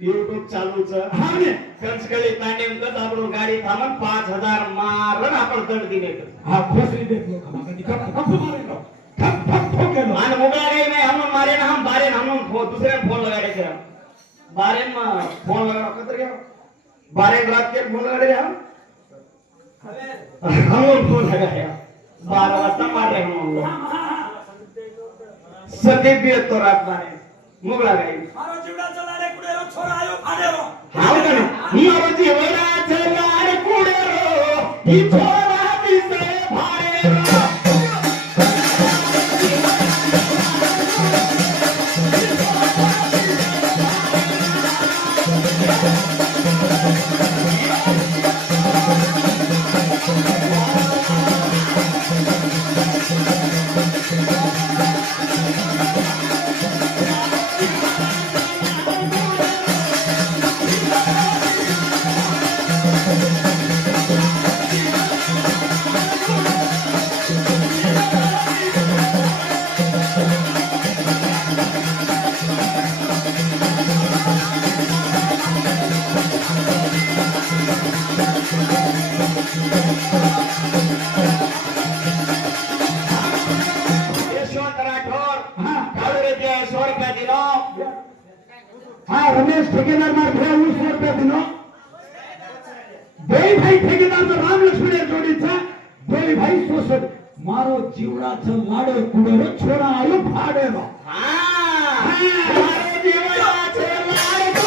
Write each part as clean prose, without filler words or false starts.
YouTube चालूच कंचकळी तांडेवकर आपण गाडी थांबून 5000 मारण आपण तड दिले हा खोसरी देत लोक आणि मोबाईल काही नाही हम मारे ना हम बारे हम दुसरे फोन लगाड़े थे बारे में फोन लगा कतर गया बारे रात के फोन लगा रहे हम फोन लगाया 12 वाजता मारे हम लोग सदीप भी तो रात मारे मुगला गई मारो जीवड़ा चलाने कुड़ेरो छोरा आयो फाडेरो हाउ कने मारो जीवड़ा चलाने कुड़ेरो ही छोरा दिसे फाडेरो रमेश ठेकेदार मार भे 100 रुपया दिनो दोई भाई ठेकेदार तो राम लक्ष्मण जोडीचा दोई भाई सोसत मारो जीवडाचं लाडो कुडरो छोरा आयो फाडेरो मारो जीवडाचं लाडो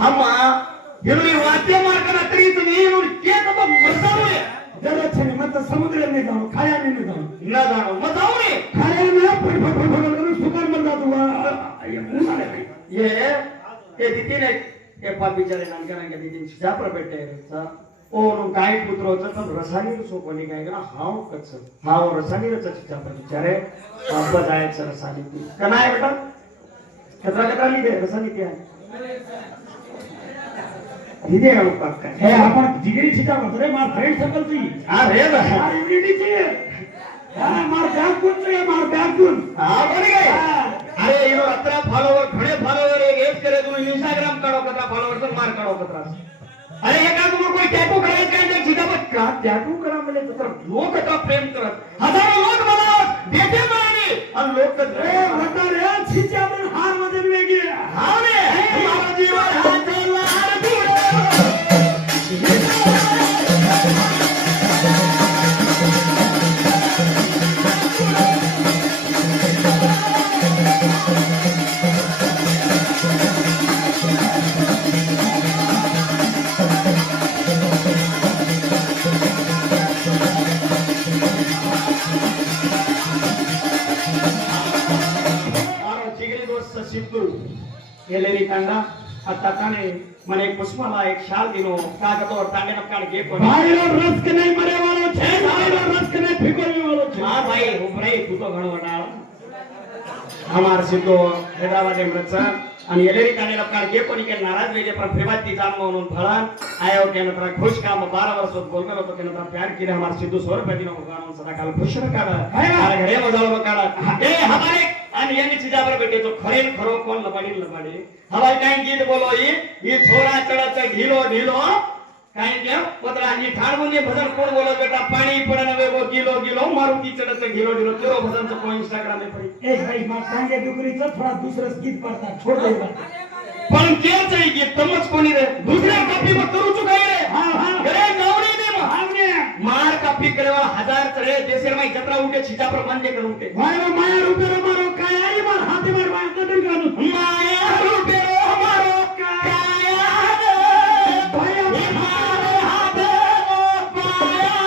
हम हिरुली वाद्य मार्गना तरी तुम्ही केत तो मसावे जरछने मत समुद्र में जाओ खाया में न जाओ न जानो मसाओ रे खाया में फट सुकर मर जातो ये मुना रे ये दितीने ये पाप बिचारे नानकांगे दितीन जापर बेटे सा ओ नो काय पुत्रोच तर रसानी सोपणी काय ना हाव कच हाव रसानी रच जापर बिचारे पाप जायचं रसानी ती कनाय बेटा कचरा लिहिते रसानी ती आहे हिदे पक्का हे आपण जिगरी छिटा रे मार फ्रेंड सर्कल ची अरे मार यूनिटी ची मार बॅग कोण हां बरे गए अरे इनो अत्रा फॉलोवर घणे फॉलोवर एक एप करे तू इंस्टाग्राम काढो कतरा फॉलोवर तर मार काढो कतरा अरे एका तुम्हाला कोई टॅटू करायचं काय ते छिटा बघ का टॅटू करा म्हणजे तर लोक आता प्रेम करत हजारो लोक मला देते म्हणाले आणि लोक रे म्हणता रे छिच्या पण हार मध्ये वेगळी हां रे माझा जीवन हा चला एलेरी कांदा आता काने मने पुष्पाला एक शाल दिनो कागतो और तांगे न कान के कोनी भाईलो रस के नहीं मरे वालो छे भाईलो रस के नहीं फिकोली वालो छे हां भाई उमरे तू तो घणो वडाळ हमार सिद्धो हैदराबाद मृत आणि एलेरी कांडेला कान के कोनी के नाराज वेजे पर प्रेमात ती जाम म्हणून फळान आयो के नंतर खुश काम 12 वर्षात बोलमेल होतो के नंतर प्यार किरे हमार सिद्धो 100 रुपये दिनो भगवान सदा काल खुश रकाडा अरे घरे मजालो काडा ए हमारे आणि यांनी चिजावर बेटे तो खरे खरो कोण लबाडी हवाई काय गीत बोलो ये छोरा चढत ढिलो ढिलो काय के पत्रा आणि ठाणमुनी भजन कोण बोलो बेटा पाणी पडन वेगो गिलो गिलो मारुती चढत ढिलो ढिलो तेरो भजन तो कोण इंस्टाग्राम में पड़ी ए भाई मार सांगे डुगरीचं थोडा दुसरं गीत पडता छोड़ दे पण केच गीत तमच कोणी रे दुसऱ्या कॉपी मत करू चुकाय रे हां हां गरे गावडी ने हजार चढ़े देशेर में जत्रा उठे छिजा पर मंजे कर उठे भाई वो माया रूपे रो मारो काय आई मार हाथे मार माया कदर गानो माया रूपे रो मारो काया रे भाई मारे हाथे ओ पाया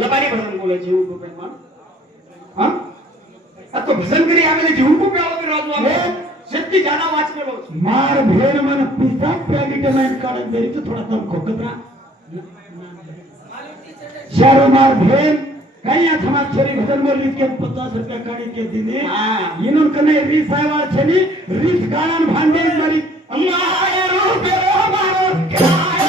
लबारी भजन बोले जीव को पेमान हां अब तो भजन करी आवे जीव को पे आवे राजू आवे शक्ति जाना वाच के लो मार भेड़ मन पिसा पैकेट में काढ देरी तो थोड़ा दम खोकतरा शारो मार भेड़ कहीं अथमा छोरी भजन बोली के 50 रुपया काढ़ी के दिने हां इनन कने रीस आवा छनी रीस गाळन भांडे मारी माया रूपे रो मारो काया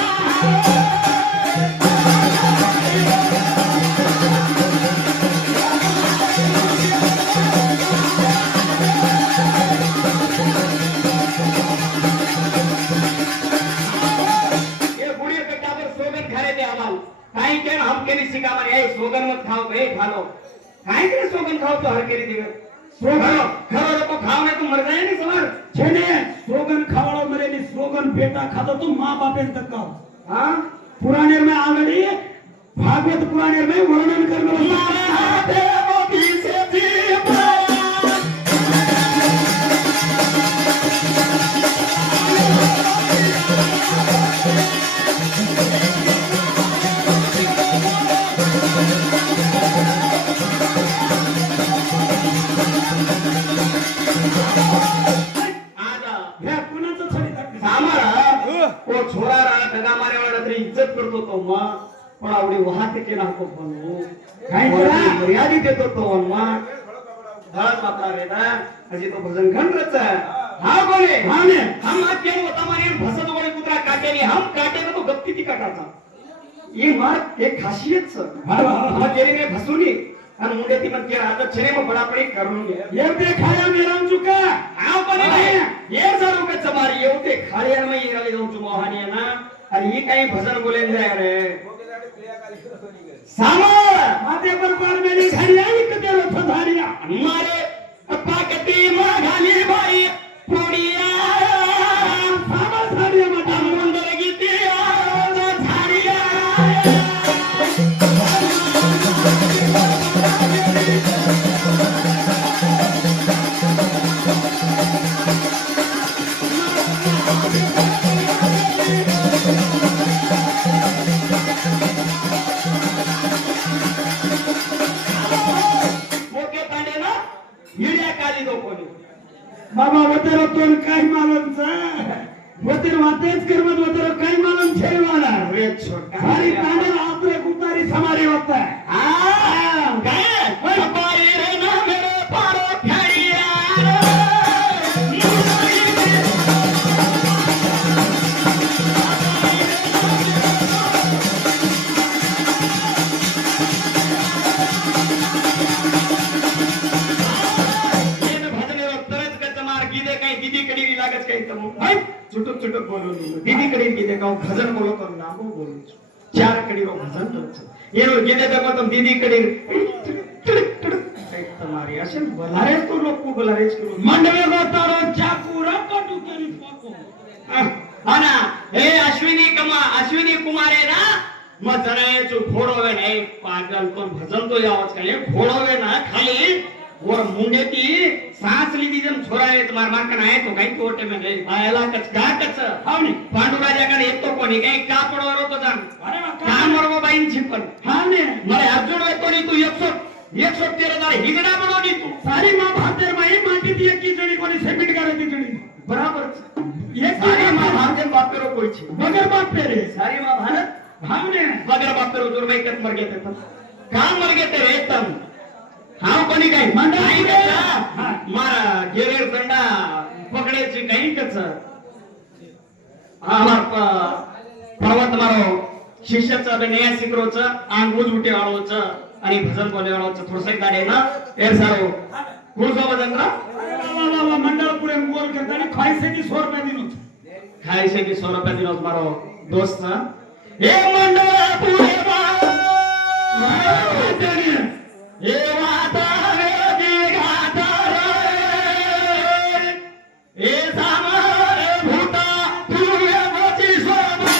काही के हम केली सिका मारे ए सोगन मत खाओ ए खा लो काही के सोगन खाओ तो हर केली दिवे सोगन खरो लोग खाओ ने तो मर जाए नहीं समर छेने सोगन खावड़ो मरे नी सोगन बेटा खातो तो मां बापे तक हां पुराने में ऑलरेडी भागवत पुराने में वर्णन करने मारे हाथे मोती से जीव इज्जत करतो तो मा पण आवडी वाहते नाको बनू काय मर्यादी देतो तो मा घास बापा रे ना अजी तो भजन घंटच हा बोले हाने हम आज के होता मारे भसत गोळे कुत्रा काटे नहीं हम काटे तो गप्पी ती काटाचा ये मार एक खासियत छ हम तेरे में भसुनी आणि मुंडे ती मत के आदत छने में बड़ा पड़ी करून ये पे खाया मेरा चुका हाव पण नाही ये जरूर के चमारी ये ते खाळ्या में ये रले जाऊं मोहानी ना आणि ही काही भजन बोलेन जाय रे सामोर माते पर पार मेरी घरिया इकते रथ धारिया मारे पाकटी माघाली बाई पुडिया सामा धारिया मटा मुंडर गीती धारिया बाबा वतेरो तोन काय मालमचा वतेर वातेच करमत वतेरो काय मालम छेवाला रे छोटा हरी कांडल आत्रे कुतारी समारी होता आ काय बाई रे ना मेरे पारो खड़िया छुटक छुटक बोलो दीदी कड़ी गीते का भजन बोलो तो नामो बोलो चार कड़ी रो भजन करछ ये रो गीते जब तुम दीदी कड़ी तुम्हारी असन बोलारे तो लोग को बोलारे करो मंडवे को तारो चाकू रकटू केरी पाको हाना हे अश्विनी कुमारे ना मग जरायचो घोडोवे नाही पागल पण भजन तो यावच काय घोडोवे ना खाली वर मुंडे ती सांस ली जन छोरावे तुम्हार मार्क नाही तो काही कोटे में गई बायला कच का कच हावनी पांडुराजाकडे येतो कोणी काही कापडवर होतो जाण अरे काम वरगो बाईंची पण हाने मरे अर्जुन वे कोणी तू 113 हिगडा बनवली तू सारी मां भातेर माई माटी दी की जणी कोणी सेमिट करती जणी बराबर ये सारी मां भारते बापेरो कोई छी बगर बाप पेरे सारी मां भारत हावने बगर बापेरो जुर्मे कत मर गए थे काम मर गए थे रेतम हां कोणी काही मंडळी मारा गेरेर दंडा पकडेची काही कच हा पर्वत मारो शिष्याचा न्याय शिकरोच आंग उज उठे वाळोच आणि भजन बोले वाळोच थोडसं गाडे ना एर सारो कुळसो भजन ना અને ખાઈ શકી 100 રૂપિયા દીનો ખાઈ છે કે 100 રૂપિયા દીનો મારો દોસ્ત એ મંડળ પૂરેમાં એ વાતા રે જીગાતા રે એ સામરે ભૂતા તું એ મોચી સોબતા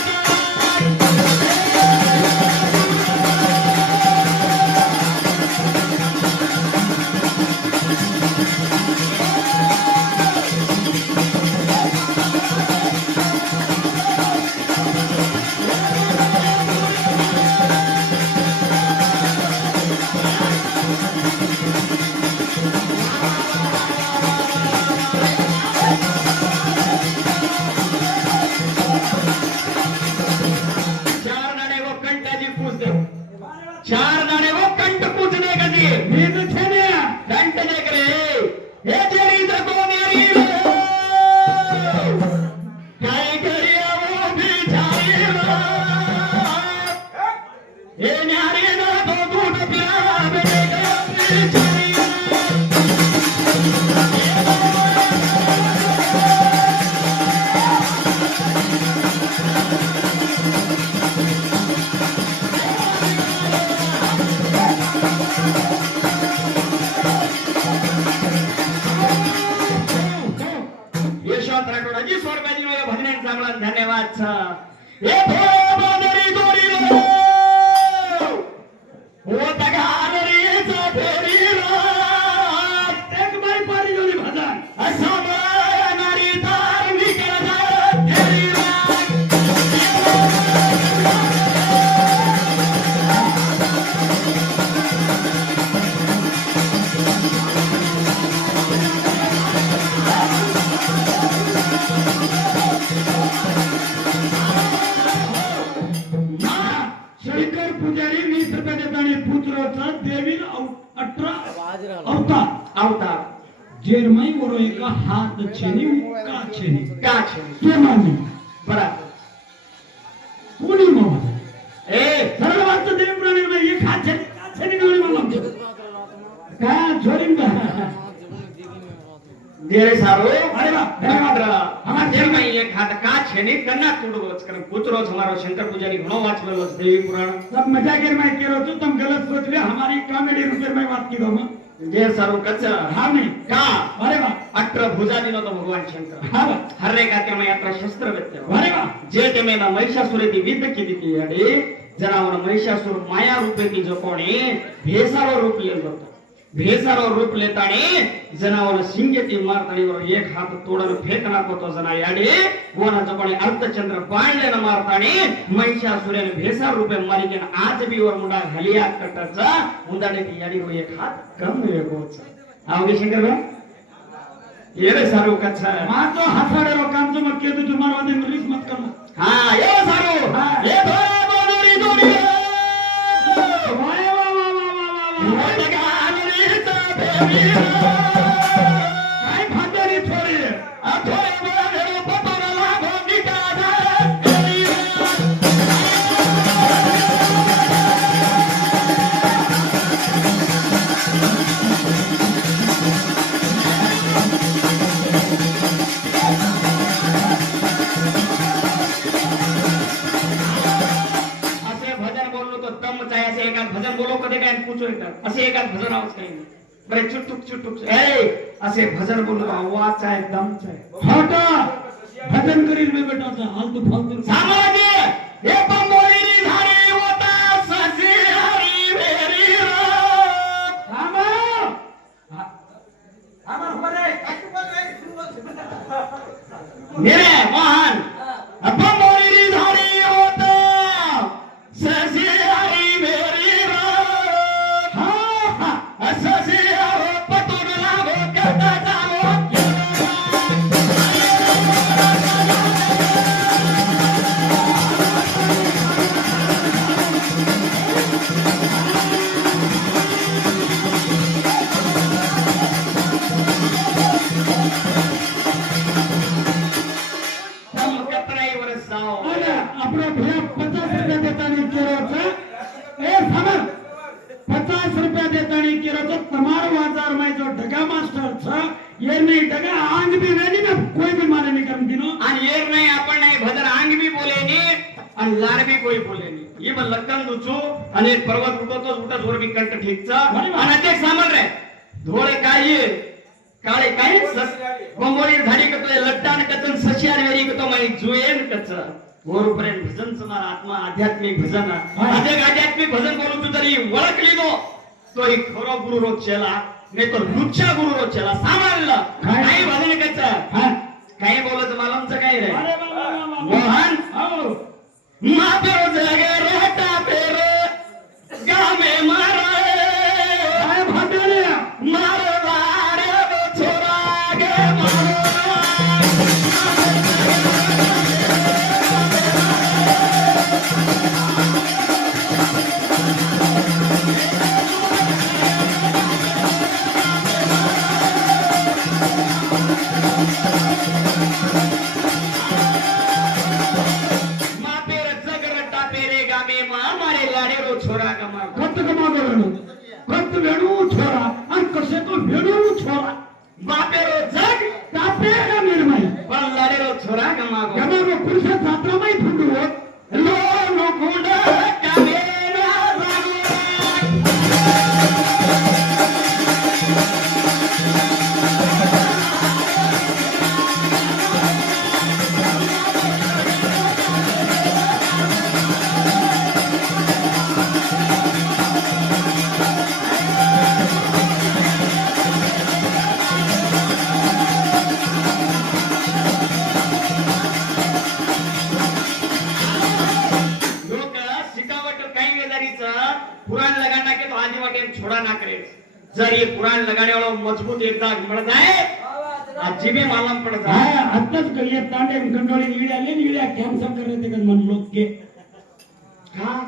चार नाणे वो कंटाची पूछ दे चार नाणे वो कंट पूछ दे गजी મેં તો છે ને कंट दे करे हे जेरी तो को मेरी रे काय करिया वो बिचारी रे हे न्यारी ना तो गुड प्यार में बिचारी यशवंत राठोडाजी स्वर्गाजी या भजनांचा आम्हाला धन्यवाद छ हे भोळे बांधरी दोरी रे ओ तगारीचा फेरी रे એક બાઈ પાડી જોડી ભજન असा नारी तार विकला फेरी रे शंकर पुजारी 20 रुपये देताना पुत्राचा देवी 18 अवतार अवतार जेरमाई बरो एका हात छेनी का छेनी का छे ते मानली बराबर कोणी मामा ए सरळ वाचतं देव प्राणी नाही एक हात छेनी का छेनी कोणी मामा का जोरीन का देरे सारो अरे वाह धन्यवाद हमार जेल में एक हाथ का छे ने कन्ना तोडवच कारण पुत्रोच हमारो शंकर पुजारी घणो वाचलेलो છે દેવી પુરાણ सब मजाकेर में करो तो तुम गलत सोच ले हमारी कॉमेडी रुपये में बात की दो मैं जे सारो कच्चा हाँ नहीं का अरे वाह अठ्र भुजादीनो तो भगवान शंकर हाँ वाह हरे कात्यामा यात्रा शस्त्र व्यत्य अरे वाह जे तेमेना महिषासुरेती विद्ध किती अडे जनावर महिषासुर माया रूपेती जो कोणी भेसारो रूप लेलो होतो भेसारो रूप लेताने जनावर सिंगेती मारतानी वर एक हात तोडून फेकना होतो जना याडे गोना जो कोणी अर्धचंद्र पाळलेन मारताने महिषासुरेने भेसार रूपे मारिकेन आज बी वर मुंडा घालिया कटचा मुंडाडे ती याडी वर एक हात कम वेगोच आवगे शंकर भाई ये रे सारो कच्चा मां तो हसाडे लोकांचं मग केतू तुम्हाला मध्ये रिस्क मत करो हाँ ये सारो ये धोरे बोलरी दोरी वाह वाह वाह वाह वाह वाह काय भांडणी थोडी अथोरे बोलरो पतोरा लागो निकादा असे भजन बोललो तो दम चाहे असे एका भजन बोलो कधी काय पूछो येतात असे एका भजन आवाज काही नाही बरे चुटुक चुटुक असे भजन बोललो तो आवाज चाहे दम चाहे हटा भजन करील मी बेटाचा फालतू फालतू सामाजी हे पंबोळी झाली होता ससी हरी वेरी रो थांबा मेरे मोहन पंबोळी झाली होता ससी हरी वेरी रो हा हा ससी हरो पतून लागो करता जावो छा मास्टर छा ये नहीं टका आंग भी नहीं ना कोई भी मारे नहीं करम दिनो आणि येर नाही आपण नाही भदर आंग बी बोलेनी आणि लाड बी कोई बोलेनी ये पण लक्कन दुचू आणि पर्वत उठवतो उठा जोर बी कंट ठीकचा आणि ते सामान रे धोळे काही काळे काही बंबोरी झाडी कतो लट्टान कचन सशियार वेरी कतो माई जुएन कच वर पर्यंत भजन समार आत्मा आध्यात्मिक भजन आध्यात्मिक भजन बोलू तू तरी ओळखली तो एक खरो गुरु रो चेला नाही तो लुच्चा गुरु रो चेला सामानला काही भजन कच काही बोलत मालमचं काय रे मोहन माते जगे रहता पेरे गामे मारे काय भांडले मारो लारे वो छोरा गे मारो छोरा का मार कत कमा बोलनो कत वेणू छोरा आणि कसे तो वेणू छोरा बापेरो जग तापेगा निर्मय पण लाडेरो छोरा का मागो गमारो पुरुष छात्रमय फुंडू लो लोकुंड कामेना लागो पुराण लगाना के तो आदि वाटे छोड़ा ना करे जर ये पुराण लगाने वाला मजबूत एकदा मर जाए आजी भी मालूम पड़ जाए हां आत्ताच करिए तांडे गंडोळी नीळ्या कॅन्सल कर रहे थे मन लोग के हां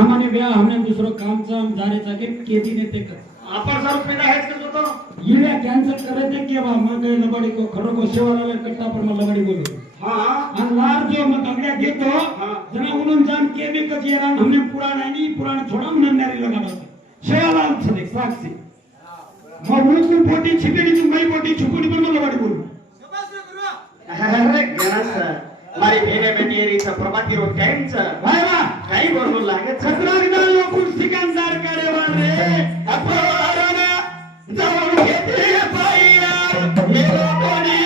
आमाने बे हमने दुसरो कामचं हम जारेचा के केदी नेते कर आपण जर रुपये आहेच करत होतो ईळ्या कॅन्सल करे थे के बा मग काय लबाडी को खरो को सेवाला कट्टा पर मग लबाडी बोलो हां आणि लार जो मग अंगड्या घेतो जना उन्होंने जान के भी कजिए रान हमने पुराण छोड़ा हमने नारी लगा दो शेवाला छने साक्षी मग उनको पोटी छिपेडी तुम गई पोटी छुकुनी पर मला वाडी बोल अरे गणस मारी भेने बेटी रीचा प्रभाती रो कायमच भाई वा काही बोलू लागत छत्रागदा लोकून सिकंदर करे वारे अपराना जाऊन घेते पाया मेरो कोणी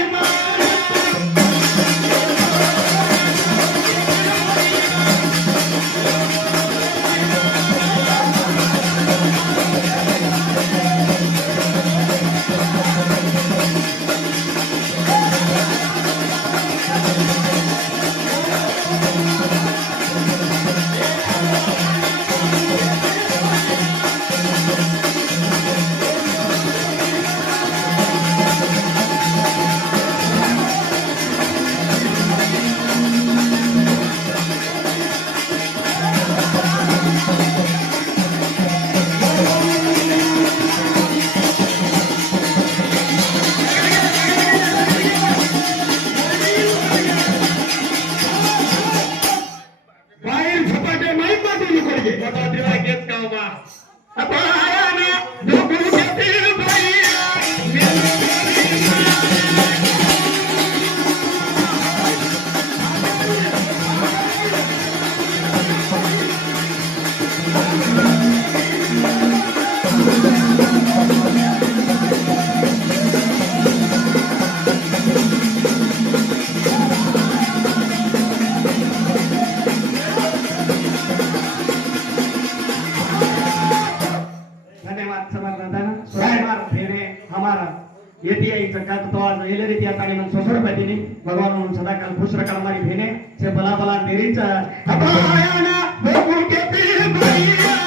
भगवान सदा काल खुश रखा हमारी भेने से बला बला मेरी अपना बेगुन के पीर भैया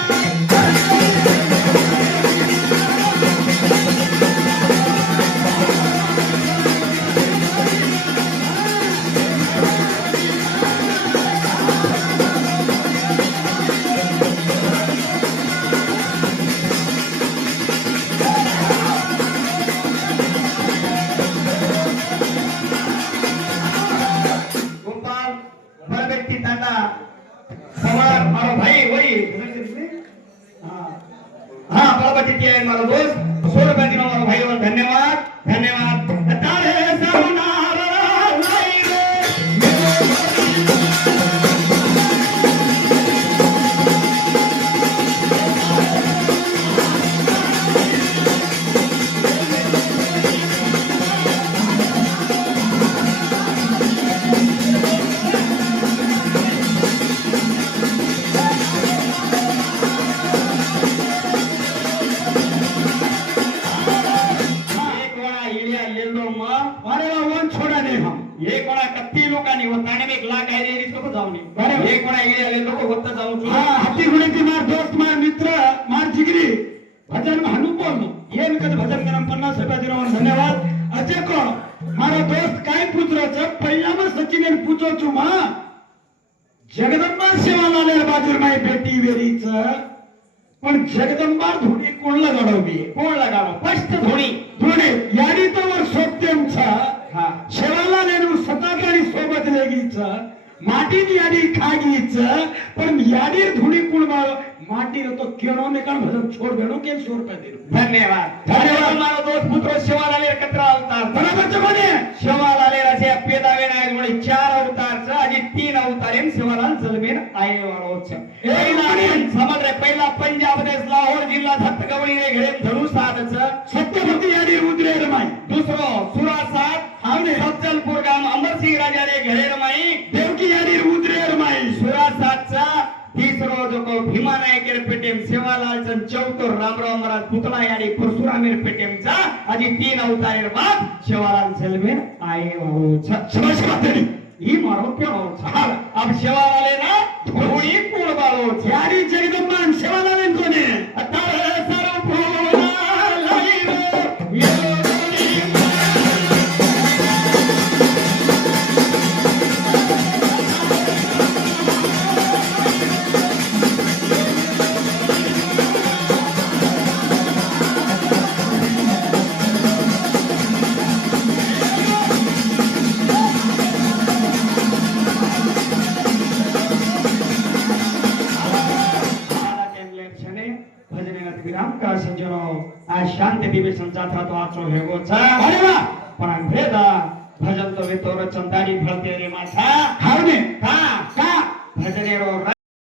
गोपाल बड़ व्यक्ति ताता सवार मारो भाई वही धन्यवाद धन्यवाद तारे जाणार नाही रे. एक वळा इलिया लेलो मग अरे वा वन छोड़ा नहीं हम एक वळा कत्ती लोकांनी होताने एक लाख आहे रे नको जाऊन बरोबर. एक वळा इलिया लेलो होत जाऊन हाँ हाथी घोड़े की मार दोस्त मार मित्र मार जिगरी भजन में हनु बोलनो ये कद भजन करम 50 रुपया दिनवर धन्यवाद अजय को मारो दोस्त काय पूछरो छ पहिला में सचिन ने पूछो छु मा जगदंबा सेवालाले बाजूर माई बेटी वेरीच पण जगदंबा धुणी कोण लगाडवी कोण लगावं स्पष्ट धोणी धुणे याडी तो वर सोप्तेम छ हा शेवालालेनु सतागाडी सोबत लेगीच माटीनी याडी खागीच पण याडीर धुणी कोण माटीर तो केणो ने कान भजन छोड़ देनो के 100 रुपया दे धन्यवाद धन्यवाद मारो दोस्त पुत्र शिवालाले कत्र अवतार बराबर च कोणी शिवालाले राजे पेदावे नाय म्हणून 4 अवतार आजी 3 अवतारेन शिवालाल जलमेन आये वाळो छ एक समग्र पहिला पंजाब देश लाहोर जिल्हा धतगवळी रे घडे धनु साधच सत्यवती याडी रुद्रे रमाई दुसरो सुरासात आवने सज्जलपूर गाम अमरसिंह राजा रे घडे रमाई देवकी याडी रुद्रे रमाई सुरासातचा तीसरो जो को भीमा नायकेर पेटेम सेवालाल चंद चौथो रामराव महाराज पुतळा यानी परशुरामेर पेटेमचा आजी 3 अवतारेर बाद शिवालाल जलमेन आये वाळो छ शबाश बातडी ही मारो केळो छ अब शिवालाले ना धोणी कोण बाळो छ याडी जगदंबा शेवालाले कोणी आता सर्व भोला लाई रे येलो विराम का संजनो आज शांति दिवेशन जात्रा तो आचो हेगो छ अरे वा पण भेदा भजन तो वितोर चंदाडी फळते रे माथा हावने का का भजनेरो